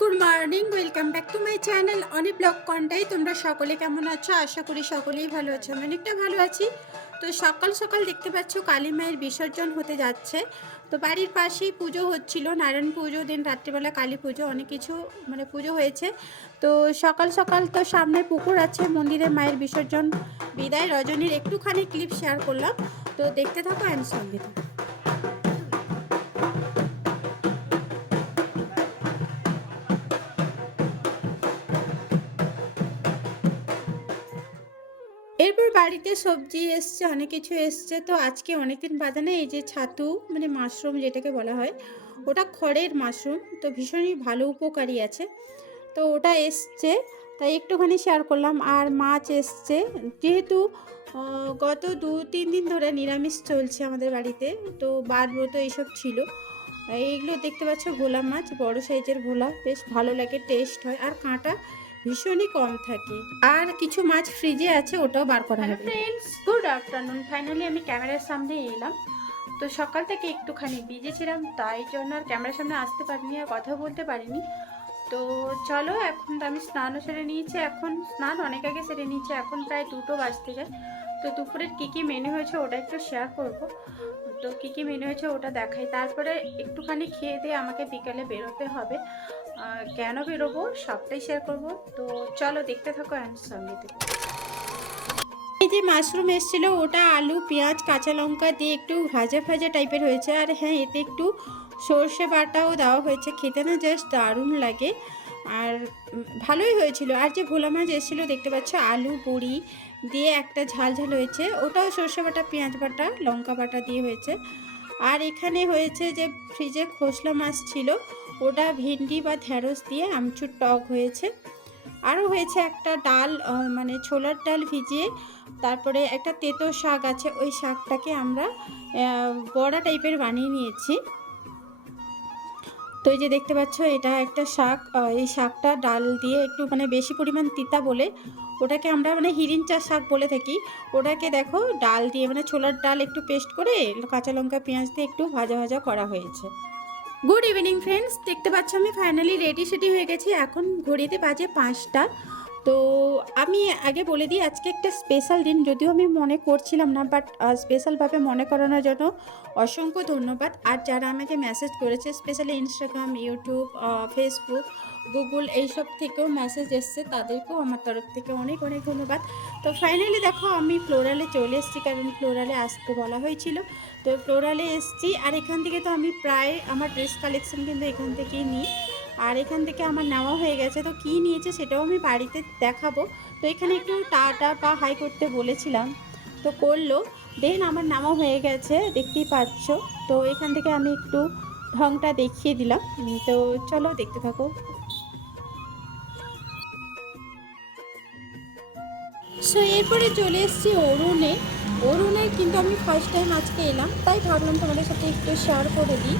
Good morning, welcome back to my channel Oni blog Contai. তোমরা সকলে কেমন আছো? আশা করি সকলেই ভালো আছো। আমি অনেকটা ভালো আছি। তো সকাল সকাল দেখতে পাচ্ছ কালী মায়ের বিসর্জন হতে যাচ্ছে। তো বাড়ির পাশেই পুজো হচ্ছিল, নারায়ণ পুজো, দিন রাত্রিবেলা কালী পুজো, অনেক কিছু পুজো হয়েছে। তো সকাল সকাল তো সামনে পুকুর আছে, মন্দিরে মায়ের বিসর্জন বিদায় রজনীর একটুখানি ক্লিপ শেয়ার করলাম। তো দেখতে থাকো অ্যান্ড সঙ্গে থাকো। এরপর বাড়িতে সবজি এসছে, অনেক কিছু এসছে। তো আজকে অনেকদিন বাদে না এই যে ছাতু মাশরুম যেটাকে বলা হয়, ওটা খড়ের মাশরুম, তো ভীষণই ভালো উপকারী আছে। তো ওটা এসছে, তাই একটুখানি শেয়ার করলাম। আর মাছ এসছে, যেহেতু গত 2-3 দিন ধরে নিরামিষ চলছে আমাদের বাড়িতে, তো বার ব্রত এইসব ছিল। এইগুলো দেখতে পাচ্ছ ভোলা মাছ, বড় সাইজের ভোলা, বেশ ভালো লাগে, টেস্ট হয়, আর কাঁটা ভীষণই কম থাকে। আর কিছু মাছ ফ্রিজে আছে, ওটাও বার করা হবে। Friends, good afternoon. ফাইনালি আমি ক্যামেরার সামনে এলাম। তো সকাল থেকে একটুখানি বিজি ছিলাম, তাই জন্য আর ক্যামেরার সামনে আসতে পারিনি, আর কথা বলতে পারিনি। তো চলো, এখন তো আমি স্নানও সেরে নিয়েছি, এখন স্নান অনেক আগে সেরে নিয়েছি, এখন প্রায় 2টো বাজতে যায়। তো দুপুরের কী মেনু হয়েছে ওটা একটু শেয়ার করব। তো কী মেনু হয়েছে ওটা দেখাই, তারপরে একটুখানি খেয়ে দিয়ে আমাকে বিকালে বেরোতে হবে। কেন বেরোবো সবটাই শেয়ার করব। তো চলো দেখতে থাকো অ্যান্ড সঙ্গে থেকে। এই যে মাশরুম এসেছিলো, ওটা আলু, পেঁয়াজ, কাঁচা লঙ্কা দিয়ে একটু ভাজা ভাজা টাইপের হয়েছে। আর হ্যাঁ, এতে একটু সর্ষে বাটাও দেওয়া হয়েছে, খেতে না জাস্ট দারুণ লাগে, আর ভালোই হয়েছিল। আর যে ভোলা মাছ এসেছিলো দেখতে পাচ্ছ, আলু বড়ি দিয়ে একটা ঝাল ঝাল হয়েছে, ওটাও সর্ষে বাটা, পেঁয়াজ বাটা, লঙ্কা বাটা দিয়ে হয়েছে। আর এখানে হয়েছে যে ফ্রিজে খোসলা মাছ ছিল, ওটা ভেন্ডি বা ঢ্যাঁড়স দিয়ে আমচুর টক হয়েছে। আরও হয়েছে একটা ডাল, ছোলার ডাল ভিজিয়ে, তারপরে একটা তেতো শাক আছে, ওই শাকটাকে আমরা বড়া টাইপের বানিয়ে নিয়েছি। তো এই যে দেখতে পাচ্ছ, এটা একটা শাক, এই শাকটা ডাল দিয়ে একটু বেশি পরিমাণ তিতা বলে ওটাকে আমরা হিরিঞ্চা শাক বলে থাকি। ওটাকে দেখো ডাল দিয়ে ছোলার ডাল একটু পেস্ট করে কাঁচা লঙ্কা পেঁয়াজ দিয়ে একটু ভাজা ভাজা করা হয়েছে। গুড ইভিনিং ফ্রেন্ডস, দেখতে পাচ্ছ আমি ফাইনালি রেডি সেডি হয়ে গেছি, এখন ঘড়িতে বাজে 5টা। তো আমি আগে বলে দিই, আজকে একটা স্পেশাল দিন, যদিও আমি মনে করছিলাম না, বাট স্পেশালভাবে মনে করানোর জন্য অসংখ্য ধন্যবাদ। আর যারা আমাকে মেসেজ করেছে, specially Instagram, YouTube, Facebook, Google এইসব থেকেও মেসেজ এসছে, তাদেরকেও আমার তরফ থেকে অনেক অনেক ধন্যবাদ। তো ফাইনালি দেখো আমি ফ্লোরালে চলে এসেছি, কারণ ফ্লোরালে আসতে বলা হয়েছিল। তো ফ্লোরালে এসেছি, আর এখান থেকে তো আমি প্রায় আমার ড্রেস কালেকশন কিন্তু এখান থেকেই নিই, আর এখান থেকে আমার নেওয়া হয়ে গেছে। তো কী নিয়েছে সেটাও আমি বাড়িতে দেখাবো। তো এখানে একটু টাটা বা হাই করতে বলেছিলাম, তো করলো। দেন আমার নেওয়া হয়ে গেছে, দেখতেই পাচ্ছ। তো এখান থেকে আমি একটু ঢংটা দেখিয়ে দিলাম। তো চলো দেখতে থাকো। সো এরপরে চলে এসেছি অরুণে। অরুণে কিন্তু আমি ফার্স্ট টাইম আজকে এলাম, তাই ভাবলাম তোমাদের সাথে একটু শেয়ার করে দিই।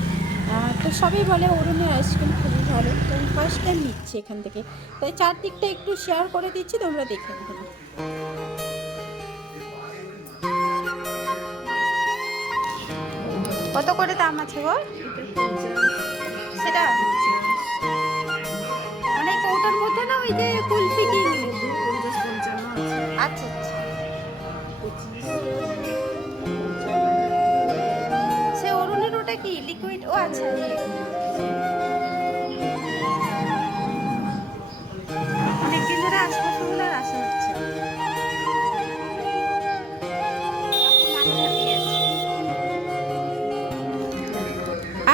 তো সবাই বলে অরুণের আইসক্রিম খুবই ভালো, তো আমি ফার্স্ট টাইম নিচ্ছি এখান থেকে, তাই চারদিকটা একটু শেয়ার করে দিচ্ছি, তোমরা দেখে নেবে। কত করে দাম আছে গো সেটা? কৌটার মধ্যে না, ওই যে কুলফি কি? আচ্ছা আচ্ছা, সে অরুণের ওটা কি লিকুইড? ও আচ্ছা, অনেকদিন ধরে আসবো বলে আসা হচ্ছে।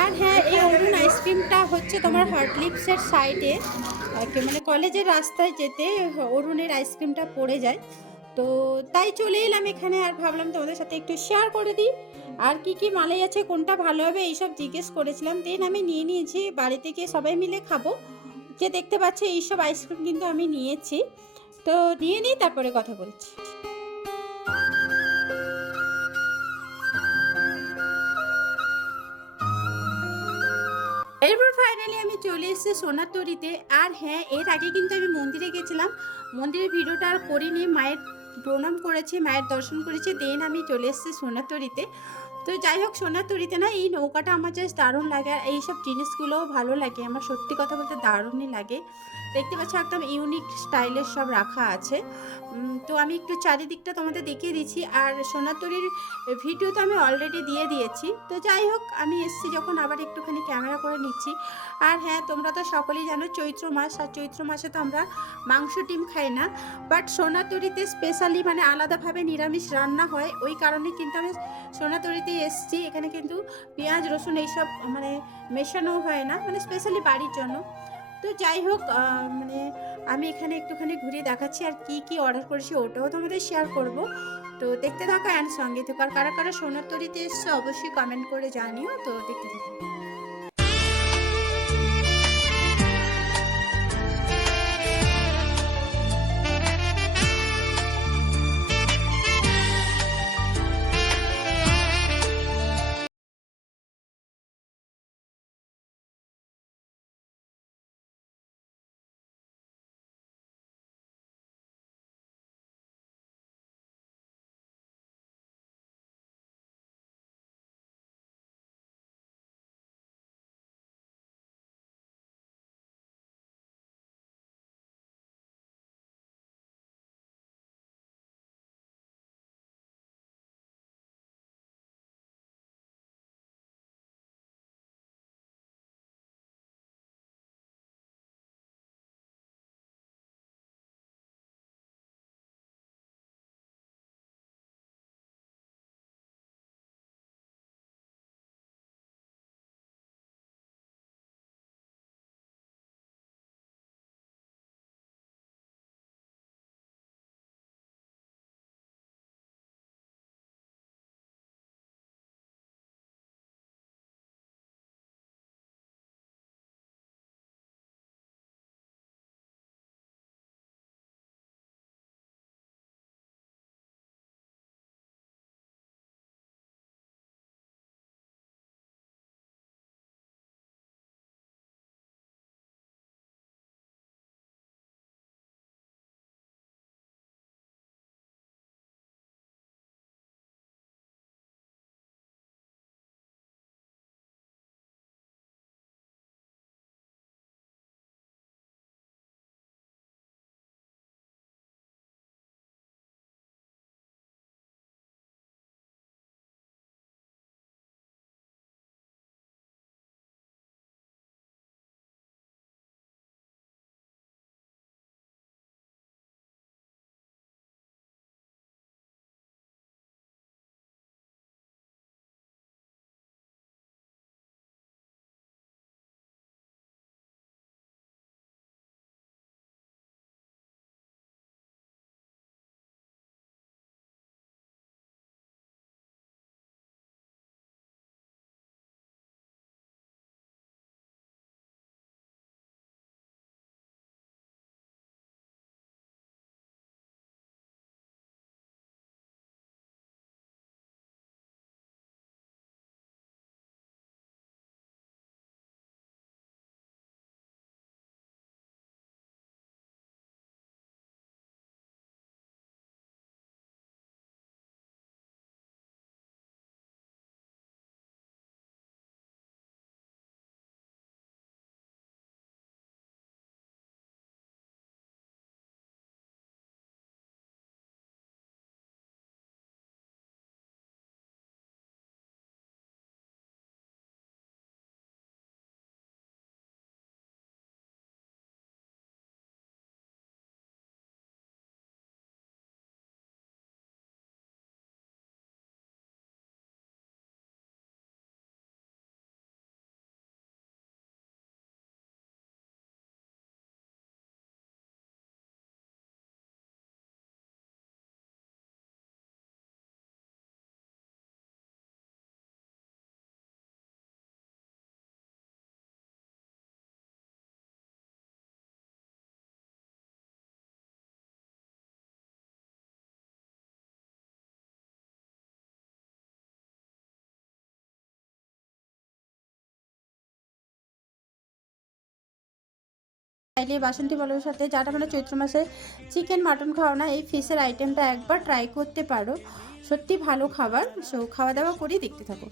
আর হ্যাঁ, এই অরুণ আইসক্রিমটা হচ্ছে তোমার হট লিপসের সাইডে, কলেজের রাস্তায় যেতে অরুণের আইসক্রিমটা পড়ে যায়। তো তাই চলে এলাম এখানে, আর ভাবলাম তোমাদের সাথে একটু শেয়ার করে দিই। আর কি কি মালাই আছে, কোনটা ভালো হবে, এইসব জিজ্ঞেস করেছিলাম। দেন আমি নিয়ে নিয়েছি, বাড়িতে গিয়ে সবাই মিলে খাবো। যে দেখতে পাচ্ছ এইসব আইসক্রিম কিন্তু আমি নিয়েছি। তো নিয়ে নিই, তারপরে কথা বলছি। এরপর ফাইনালি আমি চলে এসেছি সোনার তরীতে। আর হ্যাঁ, এর আগে কিন্তু আমি মন্দিরে গেছিলাম, মন্দিরের ভিডিওটা আর করিনি। মায়ের প্রণাম করেছি, মায়ের দর্শন করেছি, দেন আমি চলে এসেছি সোনার তরীতে। তো যাই হোক সোনাতরিতে না এই নৌকাটা আমার জাস্ট দারুণ লাগে আর এইসব জিনিসগুলোও ভালো লাগে আমার সত্যি কথা বলতে দারুণই লাগে। দেখতে পাচ্ছ একদম ইউনিক স্টাইলের সব রাখা আছে। তো আমি একটু চারিদিকটা তোমাদের দেখিয়ে দিচ্ছি আর সোনাতরির ভিডিও তো আমি অলরেডি দিয়ে দিয়েছি। তো যাই হোক আমি এসছি যখন আবার একটুখানি ক্যামেরা করে নিচ্ছি। আর হ্যাঁ তোমরা তো সকলেই জানো চৈত্র মাস আর চৈত্র মাসে তো আমরা মাংস ডিম খাই না, বাট সোনাতরিতে স্পেশালি মানে আলাদাভাবে নিরামিষ রান্না হয় ওই কারণে কিন্তু আমি সোনাতরিতে এসছি। এখানে কিন্তু পেঁয়াজ রসুন এইসব মানে মেশানো হয় না, মানে স্পেশালি বাড়ির জন্য। তো যাই হোক মানে আমি এখানে একটুখানি ঘুরিয়ে দেখাচ্ছি আর কি কি অর্ডার করেছি ওটাও তোমাদের শেয়ার করব। তো দেখতে থাকো অ্যান্ড সঙ্গে থাকো আর কারা কারা সোনাতরিতে এসছে অবশ্যই কমেন্ট করে জানিও। তো দেখতে থাকো। চাইলে বাসন্তী পোলাওয়ের সাথে যারা মানে চৈত্র মাসে চিকেন মাটন খাও না এই ফিশের আইটেমটা একবার ট্রাই করতে পারো। সত্যি ভালো খাবার। সো খাওয়া-দাওয়া করি, দেখতে থাকো।